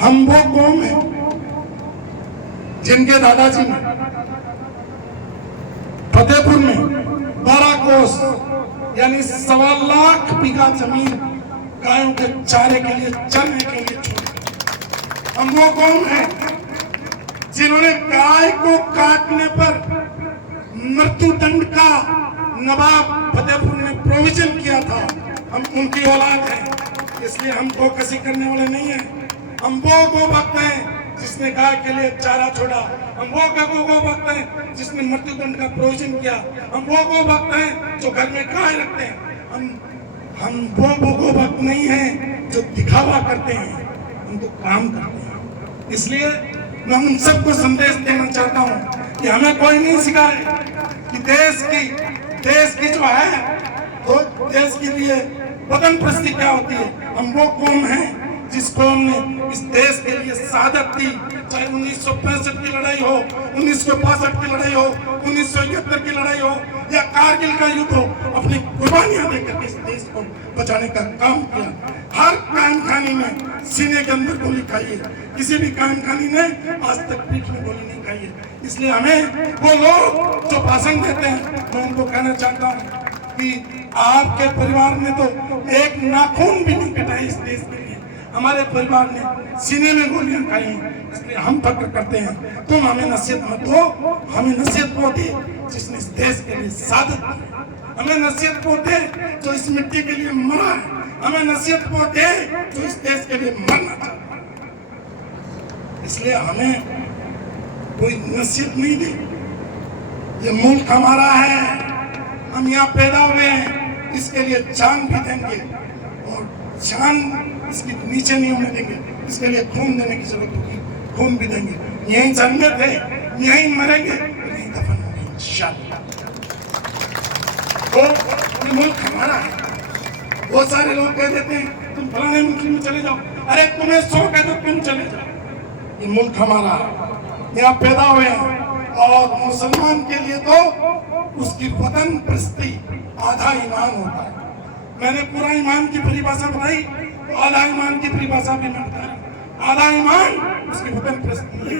हम वो कौम है जिनके दादाजी ने फतेहपुर में 12 कोस यानी 1.25 लाख बीघा जमीन गायों के चारे के लिए, चरने के लिए छोड़ी। हम वो कौम है जिन्होंने गाय को काटने पर मृत्यु दंड का नवाब फतेहपुर में प्रोविजन किया था। हम उनकी औलाद हैं, इसलिए हम गोकसी करने वाले नहीं हैं। हम वो गोभक्त हैं जिसने गाय के लिए चारा छोड़ा। हम वो गोभक्त हैं जिसने मृत्यु दंड का प्रोविजन किया। हम वो गोभक्त हैं जो घर में गाय रखते हैं। हम वो गोभक्त नहीं हैं जो दिखावा करते हैं, हम तो काम करते हैं। इसलिए मैं उन सबको संदेश देना चाहता हूँ कि हमें कोई नहीं सिखाए कि देश की जो है तो देश के लिए वतन प्रस्ती क्या होती है। हम वो कौम हैं जिस कौम ने इस देश के लिए शहादत दी, चाहे 1965 की लड़ाई हो, 1962 की लड़ाई हो, 1971 की लड़ाई हो या कारगिल का युद्ध हो, अपनी कुर्बानियां देकर इस देश को बचाने का काम किया। हर कायम खानी में सीने के अंदर गोली खाई है, किसी भी कायम खानी ने आज तक पीठ में गोली नहीं खाई है। इसलिए हमें वो लोग जो भाषण देते हैं, मैं उनको कहना चाहता हूँ कि आपके परिवार ने तो एक नाखून भी नहीं कटाई इस देश के लिए। हमारे परिवार ने सीने में गोलियां खाई हैं, इसलिए हम फक्र करते हैं। तुम हमें नसीहत मत दो, हमें नसीहत वो दे जिसने इस देश के लिए शहादत दी। हमें नसीहत वो दे जो इस मिट्टी के लिए मरा है। हमें नसीहत वो दे जो इस देश के लिए मरना चाहता है। इसलिए हमें कोई नसीहत नहीं दी। ये मुल्क हमारा है, हम यहाँ पैदा हुए हैं, इसके लिए जान भी देंगे और जान इसके नीचे नहीं होने देंगे। इसके लिए खून देने की जरूरत होगी, खून भी देंगे। यहीं जन्मे थे, यहीं मरेंगे, यहीं दफन होंगे इंशाअल्लाह। तो ये मुल्क हमारा है। बहुत सारे लोग कह देते हैं तुम फलाने मुल्क में चले जाओ। अरे तुम्हें शौक है तो तुम चले जाओ। ये मुल्क हमारा है, यहाँ पैदा हुए हैं। और मुसलमान के लिए तो उसकी वतन प्रस्ती आधा ईमान होता है। मैंने पूरा ईमान की परिभाषा बताई, आधा ईमान की परिभाषा भी मैं बता रहा हूँ। आधा ईमान उसकी वतन प्रस्ती है।